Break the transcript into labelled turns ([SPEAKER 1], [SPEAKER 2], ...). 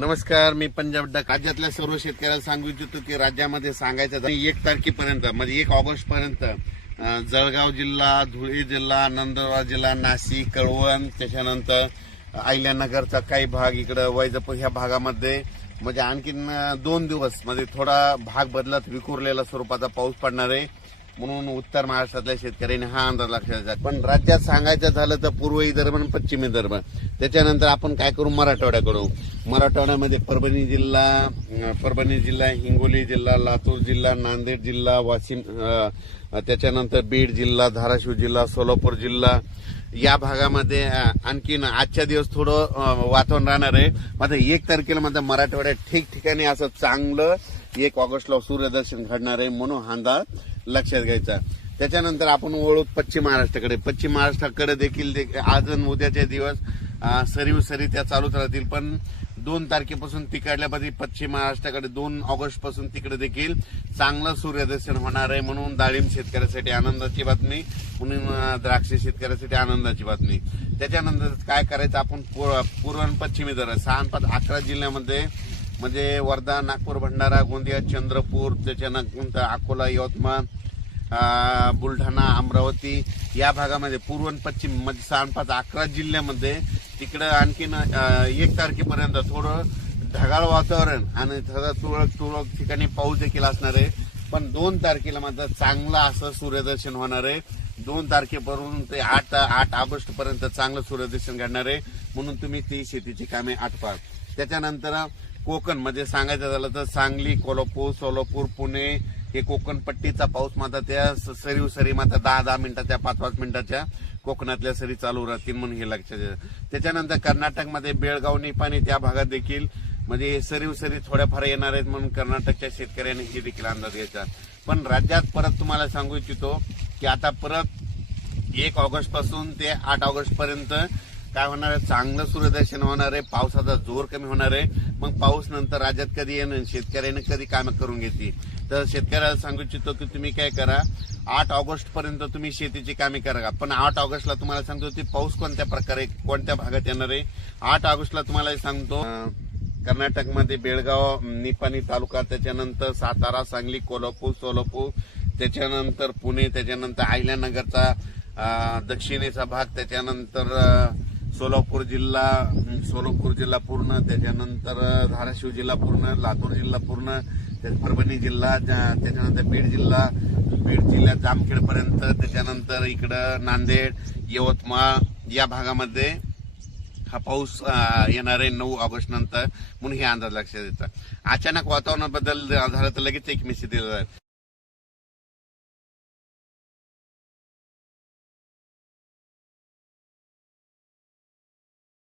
[SPEAKER 1] नमस्कार मी पंजाब डक राज्यातल्या सर्व शेतकऱ्याला सांगू इच्छितो की राज्यामध्ये सांगायचं एक तारखेपर्यंत म्हणजे एक ऑगस्ट पर्यंत जळगाव जिल्हा धुळे जिल्हा नंदुरबार जिल्हा नाशिक कळवण त्याच्यानंतर अहिल्यानगरचा काही भाग इकडं वैजपूर ह्या भागामध्ये म्हणजे आणखीन दोन दिवस म्हणजे थोडा भाग बदलत विखुरलेला स्वरूपाचा पाऊस पडणार आहे म्हणून उत्तर महाराष्ट्रातल्या शेतकऱ्यांनी हा अंदाज लक्षात पण राज्यात सांगायचं झालं तर पूर्व विदर्भ पश्चिम विदर्भ त्याच्यानंतर आपण काय करू मराठवाड्याकडून मराठवाड्यामध्ये परभणी जिल्हा परभणी जिल्हा हिंगोली जिल्हा लातूर जिल्हा नांदेड जिल्हा वाशिम त्याच्यानंतर बीड जिल्हा धाराशिव जिल्हा सोलापूर जिल्हा या भागामध्ये आणखीन आजच्या दिवस थोडं वातावरण राहणार आहे मात्र एक तारखेला मात्र मराठवाड्यात ठिकठिकाणी असं चांगलं एक ऑगस्टला सूर्यदर्शन घडणार आहे म्हणून हा अंदाज लक्षात घ्यायचा त्याच्यानंतर आपण ओळख पश्चिम महाराष्ट्राकडे पश्चिम महाराष्ट्राकडे देखील आज आज उद्याचे दिवस सरीव सरी त्या चालूच राहतील पण दोन तारखेपासून पाहिजे पश्चिम महाराष्ट्राकडे दोन ऑगस्ट पासून तिकडे देखील चांगलं सूर्यदर्शन होणार आहे म्हणून डाळिंब शेतकऱ्यासाठी आनंदाची बातमी म्हणून द्राक्ष शेतकऱ्यासाठी आनंदाची बातमी त्याच्यानंतर काय करायचं आपण पूर्व पश्चिमी दर सहा पाच अकरा जिल्ह्यामध्ये म्हणजे वर्धा नागपूर भंडारा गोंदिया चंद्रपूर त्याच्यानंतर अकोला यवतमाळ बुलढाणा अमरावती या भागामध्ये पूर्व आणि पश्चिम म्हणजे सहा अकरा जिल्ह्यामध्ये तिकडं आणखीन एक तारखेपर्यंत थोडं ढगाळ वातावरण आणि थोडं तुरळक तुरळक ठिकाणी पाऊस देखील असणार आहे पण दोन तारखेला मात्र चांगलं असं सूर्यदर्शन होणार आहे दोन तारखेपासून ते आठ आठ ऑगस्ट पर्यंत चांगलं सूर्यदर्शन घडणार आहे म्हणून तुम्ही ती शेतीची कामे आटपा त्याच्यानंतर कोकण म्हणजे सांगायचं झालं तर सांगली कोल्हापूर सोलापूर पुणे हे कोकण पट्टीचा पाऊस मात्र त्या सरीव सरी मात्र दहा दहा मिनिटाच्या पाच पाच मिनिटाच्या कोकणातल्या सरी चालू राहतील म्हणून हे लक्षात त्याच्यानंतर कर्नाटकमध्ये बेळगाव निपाणी त्या भागात देखील म्हणजे सरीव सरी थोड्याफार येणार आहेत म्हणून कर्नाटकच्या शेतकऱ्यांनी हे देखील अंदाज घ्यायचा पण राज्यात परत तुम्हाला सांगू इच्छितो की आता परत एक ऑगस्ट पासून ते आठ ऑगस्ट पर्यंत काय होणार आहे चांगलं सूर्यदर्शन होणार आहे पावसाचा जोर कमी होणार आहे मग पाऊस नंतर राज्यात कधी येणार शेतकऱ्याने कधी कामं करून घेतली तर शेतकऱ्याला सांगू इच्छितो की तुम्ही काय करा आठ ऑगस्ट पर्यंत तुम्ही शेतीची कामे करा पण आठ ऑगस्टला तुम्हाला सांगतो की पाऊस कोणत्या प्रकारे कोणत्या भागात येणार आहे आठ ऑगस्टला तुम्हाला सांगतो कर्नाटकमध्ये बेळगाव निपाणी तालुका त्याच्यानंतर सातारा सांगली कोल्हापूर सोलापूर त्याच्यानंतर पुणे त्याच्यानंतर आहिल्यानगरचा दक्षिणेचा भाग त्याच्यानंतर सोलापूर जिल्हा सोलापूर जिल्हा पूर्ण त्याच्यानंतर धाराशिव जिल्हा पूर्ण लातूर जिल्हा पूर्ण परभणी जिल्हा त्याच्यानंतर बीड जिल्हा बीड जिल्ह्यात जामखेडपर्यंत त्याच्यानंतर इकडं नांदेड यवतमाळ या भागामध्ये हा पाऊस येणार आहे नऊ ऑगस्ट नंतर म्हणून हे अंदाज लक्षात येतात अचानक वातावरणाबद्दल बदल तर लगेच एक मेसेज दिला जाईल